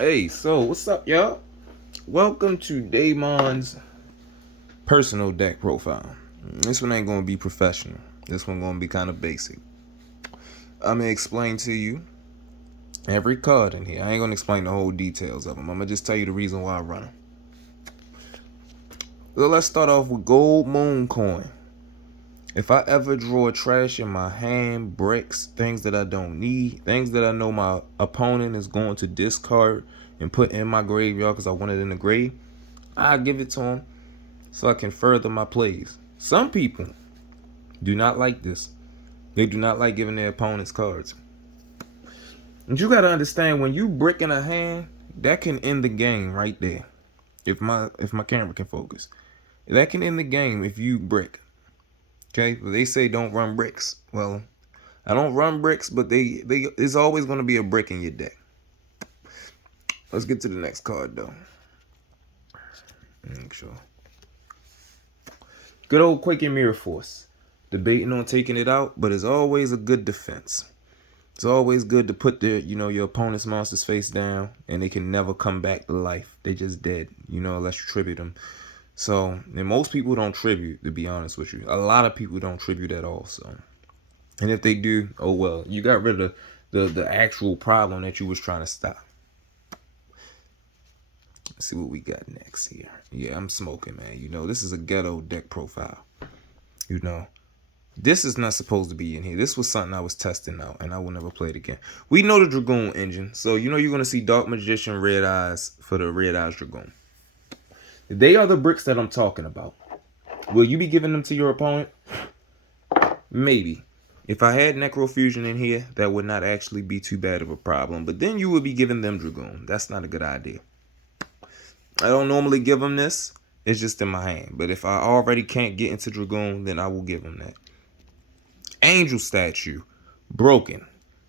Hey, so what's up, y'all? Welcome to Damon's personal deck profile. This one ain't gonna be professional. This one gonna be kind of basic. I'm gonna explain to you every card in here. I ain't gonna explain the whole details of them. I'm gonna just tell you the reason why I run them. So let's start off with Gold Moon Coin. If I ever draw trash in my hand, bricks, things that I don't need, things that I know my opponent is going to discard and put in my graveyard because I want it in the grave, I give it to him so I can further my plays. Some people do not like this. They do not like giving their opponents cards. And you gotta understand, when you brick in a hand, that can end the game right there. If my camera can focus, that can end the game if you brick. Okay, they say don't run bricks. Well, I don't run bricks, but they there's always gonna be a brick in your deck. Let's get to the next card though. Make sure. Good old Quaking Mirror Force. Debating on taking it out, but it's always a good defense. It's always good to put your opponent's monsters face down, and they can never come back to life. They just dead, unless you tribute them. So, and most people don't tribute, to be honest with you. A lot of people don't tribute at all. So, and if they do, oh well, you got rid of the actual problem that you was trying to stop. Let's see what we got next here. Yeah, I'm smoking, man. This is a ghetto deck profile. This is not supposed to be in here. This was something I was testing out, and I will never play it again. We know the Dragoon engine, so you're going to see Dark Magician, Red Eyes for the Red Eyes Dragoon. They are the bricks that I'm talking about. Will you be giving them to your opponent? Maybe. If I had Necrofusion in here, that would not actually be too bad of a problem, but then you would be giving them Dragoon. That's not a good idea. I don't normally give them this. It's just in my hand, but if I already can't get into Dragoon, then I will give them that. Angel statue, broken,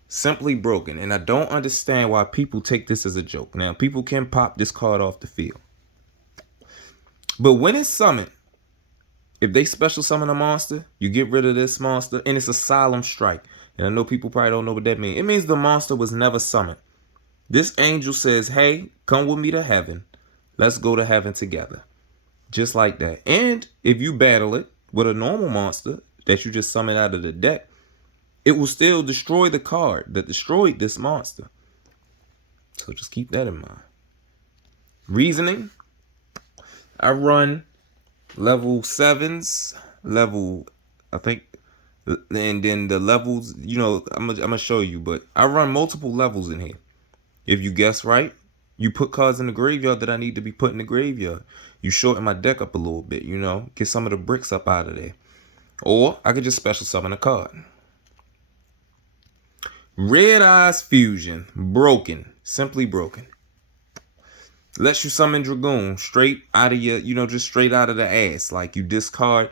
simply broken, and I don't understand why people take this as a joke. Now, people can pop this card off the field, but when it's summoned, if they special summon a monster, you get rid of this monster, and it's a solemn strike. And I know people probably don't know what that means. It means the monster was never summoned. This angel says, hey, come with me to heaven. Let's go to heaven together. Just like that. And if you battle it with a normal monster that you just summoned out of the deck, it will still destroy the card that destroyed this monster. So just keep that in mind. Reasoning. I run level 7s, I think, and then the levels, I'm gonna show you, but I run multiple levels in here. If you guess right, you put cards in the graveyard that I need to be put in the graveyard. You shorten my deck up a little bit, get some of the bricks up out of there. Or I could just special summon a card. Red Eyes Fusion, broken, simply broken. Lets you summon Dragoon straight out of your, just straight out of the ass. Like you discard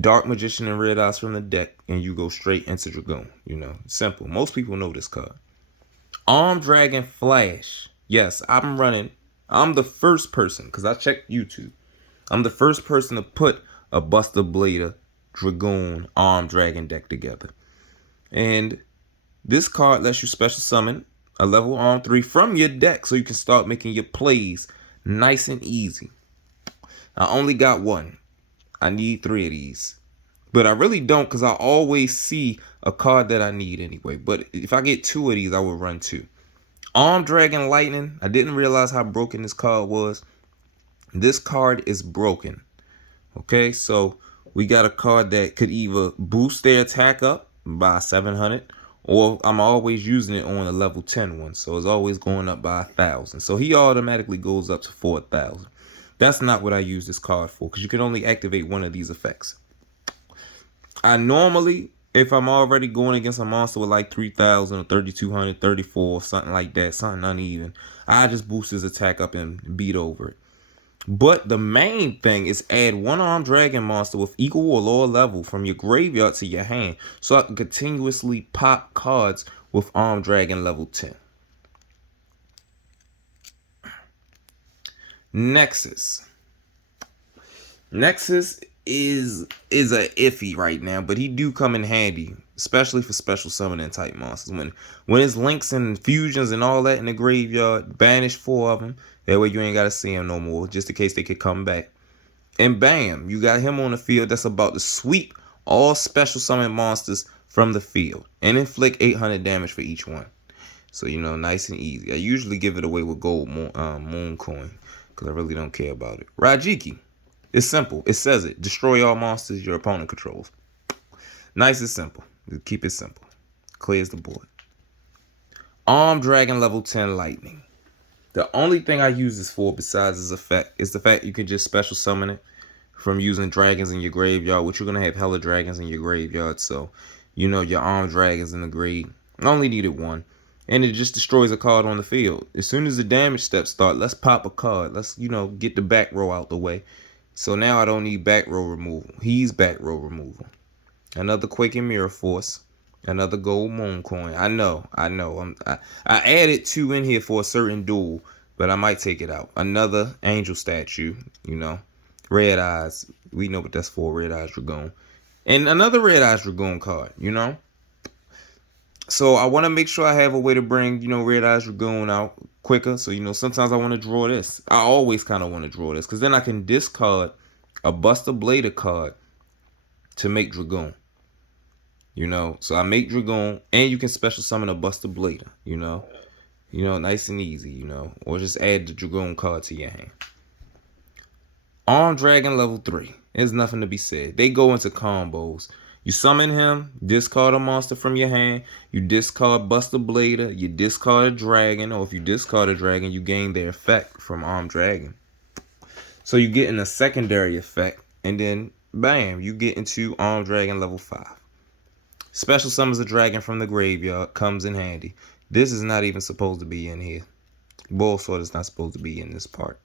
Dark Magician and Red Eyes from the deck and you go straight into Dragoon. Simple. Most people know this card. Armed Dragon Flash. Yes, I'm the first person, because I checked YouTube. I'm the first person to put a Buster Blader Dragoon Armed Dragon deck together. And this card lets you special summon a level Arm 3 from your deck so you can start making your plays nice and easy. I only got one. I need 3 of these. But I really don't, because I always see a card that I need anyway. But if I get 2 of these, I would run 2. Armed Dragon Lightning. I didn't realize how broken this card was. This card is broken. Okay, so we got a card that could either boost their attack up by 700, or I'm always using it on a level 10 one, so it's always going up by 1,000. So he automatically goes up to 4,000. That's not what I use this card for, because you can only activate one of these effects. I normally, if I'm already going against a monster with like 3,000 or 3,200, 34, something like that, something uneven, I just boost his attack up and beat over it. But the main thing is add one Armed Dragon monster with equal or lower level from your graveyard to your hand, so I can continuously pop cards with Armed Dragon level 10. Nexus. Nexus is a iffy right now, but he do come in handy. especially for special summoning type monsters. When it's links and fusions and all that in the graveyard, banish 4 of them. That way you ain't gotta see them no more, just in case they could come back. And bam, you got him on the field that's about to sweep all special summon monsters from the field and inflict 800 damage for each one. So, nice and easy. I usually give it away with gold moon coin because I really don't care about it. Rajiki. It's simple. It says it. Destroy all monsters your opponent controls. Nice and simple. Keep it simple. Clears the board. Armed Dragon level 10 Lightning. The only thing I use this for besides this effect is the fact you can just special summon it from using dragons in your graveyard, which you're going to have hella dragons in your graveyard. So, your armed dragons in the grave. I only needed 1. And it just destroys a card on the field. As soon as the damage steps start, let's pop a card. Let's, get the back row out the way. So now I don't need back row removal. He's back row removal. Another Quaking Mirror Force. Another gold moon coin. I know. I added 2 in here for a certain duel, but I might take it out. Another angel statue, Red Eyes. We know what that's for, Red Eyes Dragoon. And another Red Eyes Dragoon card, So I want to make sure I have a way to bring, Red Eyes Dragoon out quicker. So, sometimes I want to draw this. I always kind of want to draw this because then I can discard a Buster Blader card to make Dragoon. So I make Dragoon and you can special summon a Buster Blader, nice and easy, or just add the Dragoon card to your hand. Armed Dragon level 3. There's nothing to be said. They go into combos. You summon him, discard a monster from your hand, you discard Buster Blader, you discard a dragon, or if you discard a dragon, you gain their effect from Armed Dragon. So you get in a secondary effect, and then bam, you get into Armed Dragon level 5. Special summons a dragon from the graveyard, comes in handy. This is not even supposed to be in here. Bull Sword is not supposed to be in this part.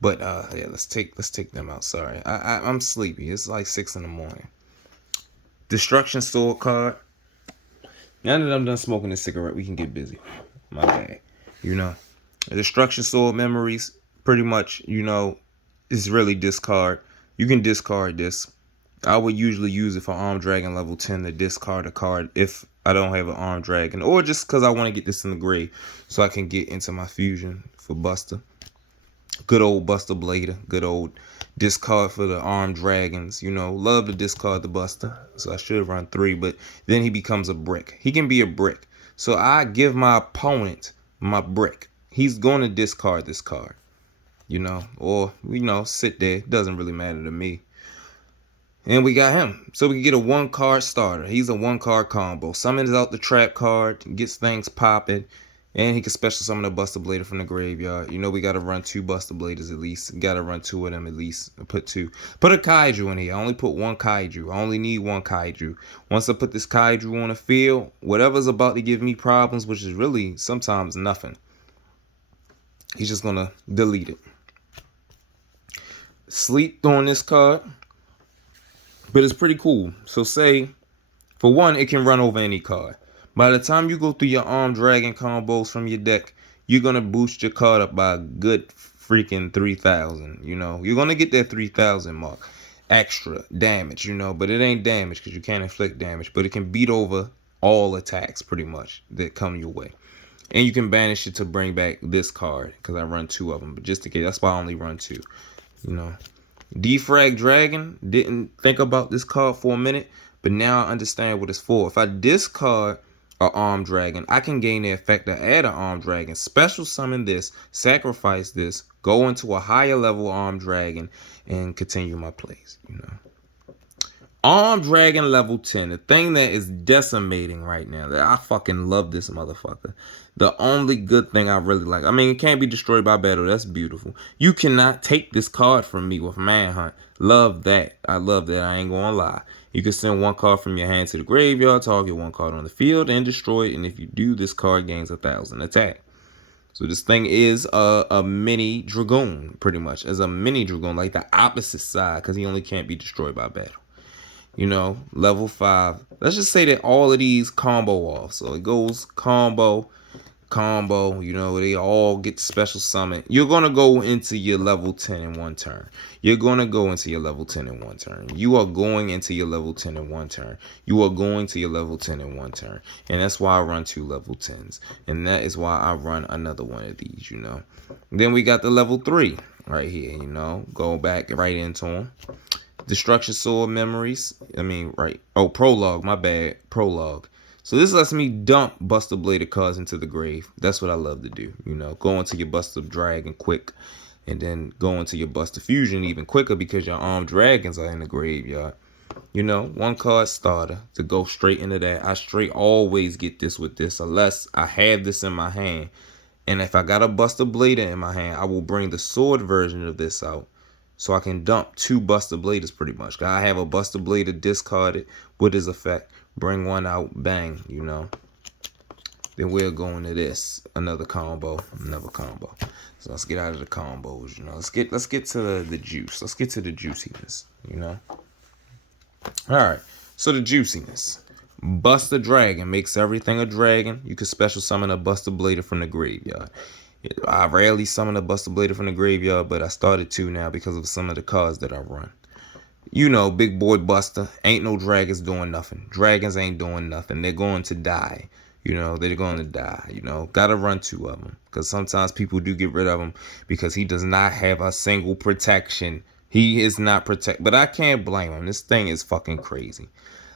But yeah, let's take them out. Sorry, I'm sleepy. It's like 6 in the morning. Destruction Sword card. Now that I'm done smoking this cigarette, we can get busy. My bad. Destruction Sword Memories, pretty much, is really discard. You can discard this. I would usually use it for Armed Dragon level 10 to discard a card if I don't have an Armed Dragon. Or just because I want to get this in the grave so I can get into my fusion for Buster. Good old Buster Blader. Good old discard for the Armed Dragons. Love to discard the Buster. So I should run 3, but then he becomes a brick. He can be a brick. So I give my opponent my brick. He's going to discard this card. Or, sit there. It doesn't really matter to me. And we got him. So we can get a 1-card starter. He's a 1-card combo. Summons out the trap card, gets things popping, and he can special summon a Buster Blader from the graveyard. We got to run 2 Buster Bladers at least. Got to run 2 of them at least. Put 2. Put a Kaiju in here. I only put 1 Kaiju. I only need 1 Kaiju. Once I put this Kaiju on the field, whatever's about to give me problems, which is really sometimes nothing, he's just going to delete it. Sleep on this card. But it's pretty cool. So say, for one, it can run over any card. By the time you go through your Armed Dragon combos from your deck, you're going to boost your card up by a good freaking 3,000. You're going to get that 3,000 mark. Extra damage, but it ain't damage because you can't inflict damage. But it can beat over all attacks pretty much that come your way. And you can banish it to bring back this card because I run 2 of them. But just in case, that's why I only run 2. Defrag Dragon. Didn't think about this card for a minute, but now I understand what it's for. If I discard an Armed Dragon, I can gain the effect to add an Armed Dragon, special summon this, sacrifice this, go into a higher level Armed Dragon, and continue my plays. Armed Dragon level 10, the thing that is decimating right now, that I fucking love this motherfucker. The only good thing I really like. I mean, it can't be destroyed by battle. That's beautiful. You cannot take this card from me with Manhunt. Love that. I love that. I ain't gonna lie. You can send 1 card from your hand to the graveyard, target 1 card on the field, and destroy it. And if you do, this card gains 1,000 attack. So this thing is a mini Dragoon, pretty much. As a mini Dragoon, like the opposite side, because he only can't be destroyed by battle. Level 5. Let's just say that all of these combo off. So it goes combo, combo, you know, they all get special summon. You're going to go into your level 10 in one turn. You're going to go into your level 10 in one turn. You are going into your level 10 in one turn. You are going to your level 10 in one turn. And that's why I run 2 level 10s. And that is why I run another one of these, you know. Then we got the level 3 right here, you know. Go back right into them. Destruction Sword Memories. Prologue, my bad. Prologue. So this lets me dump Buster Bladed cards into the grave. That's what I love to do. You know, go into your Buster Dragon quick, and then go into your Buster Fusion even quicker because your Armed Dragons are in the graveyard. You know, 1 card starter to go straight into that. I straight always get this with this unless I have this in my hand. And if I got a Buster Blader in my hand, I will bring the sword version of this out. So I can dump 2 Buster Bladers pretty much. I have a Buster Blader discarded with his effect. Bring 1 out, bang, you know. Then we'll go into this, another combo. So let's get out of the combos, you know. Let's get to the juice. Let's get to the juiciness, you know. All right. So the juiciness. Buster Dragon makes everything a dragon. You can special summon a Buster Blader from the graveyard. I rarely summon a Buster Blader from the graveyard, but I started to now because of some of the cards that I run. You know, big boy Buster. Ain't no dragons doing nothing. Dragons ain't doing nothing. They're going to die. You know, they're going to die. You know, gotta run 2 of them. Because sometimes people do get rid of him because he does not have a single protection. He is not protect. But I can't blame him. This thing is fucking crazy.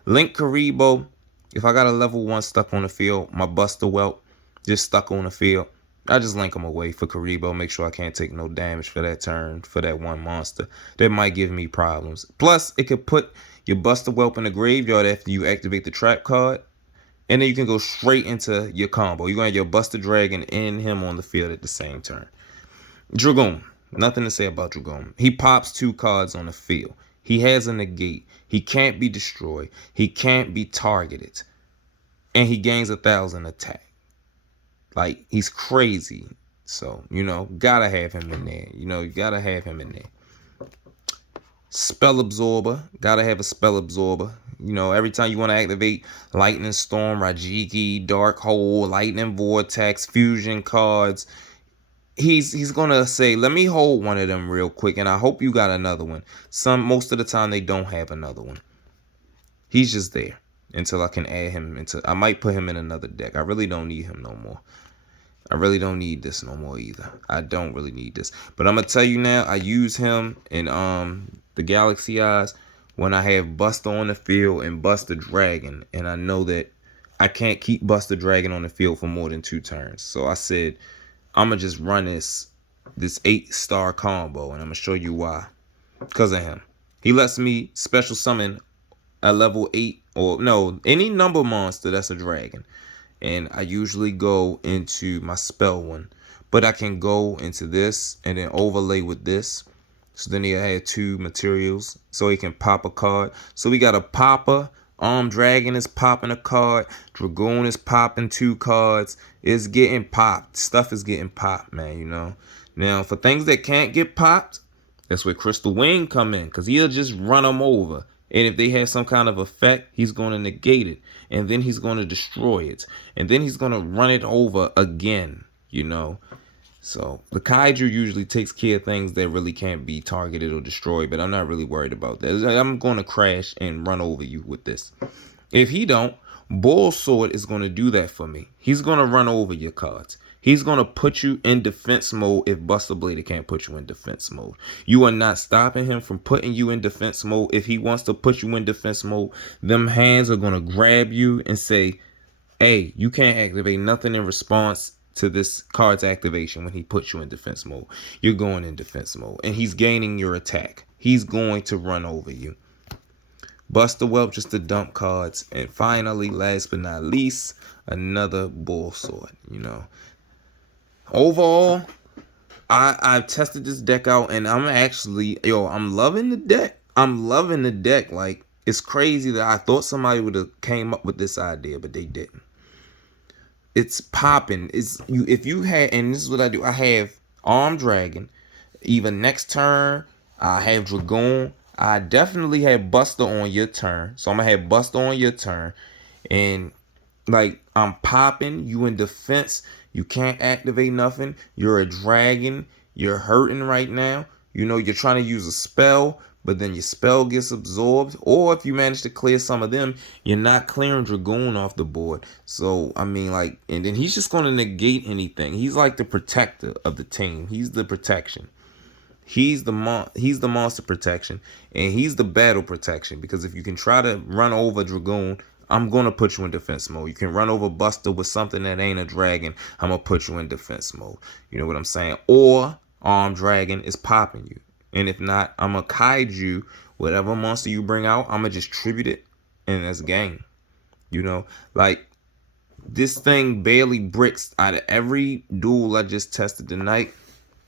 Linkuriboh. If I got a level 1 stuck on the field, my Buster Whelp just stuck on the field, I just link him away for Kuriboh. Make sure I can't take no damage for that turn, for that 1 monster. That might give me problems. Plus, it could put your Buster Whelp in the graveyard after you activate the trap card. And then you can go straight into your combo. You're going to have your Buster Dragon and him on the field at the same turn. Dragoon. Nothing to say about Dragoon. He pops 2 cards on the field. He has a negate. He can't be destroyed. He can't be targeted. And he gains 1,000 attack. Like, he's crazy. So, you know, gotta have him in there. You know, you gotta have him in there. Spell Absorber. Gotta have a Spell Absorber. You know, every time you want to activate Lightning Storm, Rajiki, Dark Hole, Lightning Vortex, Fusion cards, he's gonna say, let me hold one of them real quick, and I hope you got another one. Most of the time they don't have another one. He's just there until I can add him into. I might put him in another deck. I really don't need him no more. I really don't need this no more either. I don't really need this. But I'm gonna tell you now, I use him in the Galaxy Eyes when I have Buster on the field and Buster Dragon, and I know that I can't keep Buster Dragon on the field for more than 2 turns. So I said, I'm gonna just run this 8-star combo, and I'm gonna show you why. Because of him. He lets me special summon a level 8 or no, any number monster that's a dragon. And I usually go into my spell one. But I can go into this and then overlay with this. So then he had 2 materials. So he can pop a card. So we got a popper. Armed Dragon is popping a card. Dragoon is popping 2 cards. It's getting popped. Stuff is getting popped, man, you know. Now, for things that can't get popped, that's where Crystal Wing come in. Because he'll just run them over. And if they have some kind of effect, he's going to negate it. And then he's going to destroy it. And then he's going to run it over again, you know. So the Kaiju usually takes care of things that really can't be targeted or destroyed. But I'm not really worried about that. I'm going to crash and run over you with this. If he don't, Bull Sword is going to do that for me. He's going to run over your cards. He's going to put you in defense mode if Buster Blader can't put you in defense mode. You are not stopping him from putting you in defense mode. If he wants to put you in defense mode, them hands are going to grab you and say, hey, you can't activate nothing in response to this card's activation when he puts you in defense mode. You're going in defense mode. And he's gaining your attack. He's going to run over you. Buster Whelp just to dump cards. And finally, last but not least, another Bull Sword, you know. Overall, I've tested this deck out, and I'm loving the deck. I'm loving the deck. Like, it's crazy that I thought somebody would have came up with this idea, but they didn't. It's popping. If you had, and this is what I do. I have Armed Dragon. Even next turn, I have Dragoon. I definitely have Buster on your turn. So I'm going to have Buster on your turn. And Like, I'm popping, you in defense, you can't activate nothing, you're a dragon, you're hurting right now. You know, you're trying to use a spell, but then your spell gets absorbed. Or if you manage to clear some of them, you're not clearing Dragoon off the board. So, I mean, like, and then he's just going to negate anything. He's like the protector of the team. He's the protection. He's the monster protection, and he's the battle protection. Because if you can try to run over Dragoon, I'm gonna put you in defense mode. You can run over Buster with something that ain't a dragon, I'm gonna put you in defense mode. You know what I'm saying? Or Armed Dragon is popping you, and if not, I'm gonna kaiju whatever monster you bring out. I'm gonna just tribute it, and that's game. You know, like, this thing barely bricks out of every duel I just tested tonight.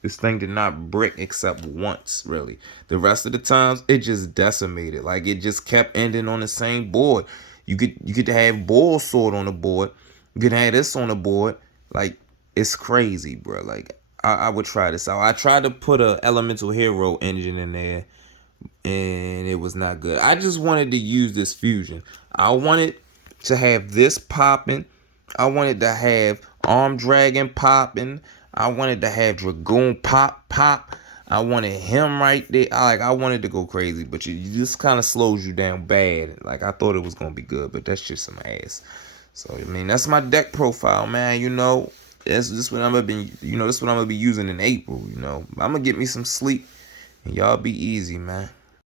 This thing did not brick except once, really. The rest of the times, it just decimated. Like, it just kept ending on the same board. You could have Bull Sword on the board. You could have this on the board. Like, it's crazy, bro. Like, I would try this out. I tried to put a Elemental Hero engine in there, and it was not good. I just wanted to use this fusion. I wanted to have this popping. I wanted to have Armed Dragon popping. I wanted to have Dragoon pop. I wanted him right there. I wanted to go crazy, but you just kind of slows you down bad. Like, I thought it was gonna be good, but that's just some ass. So, I mean, that's my deck profile, man. You know, this what I'm gonna be. You know, this what I'm gonna be using in April. You know, I'm gonna get me some sleep, and y'all be easy, man.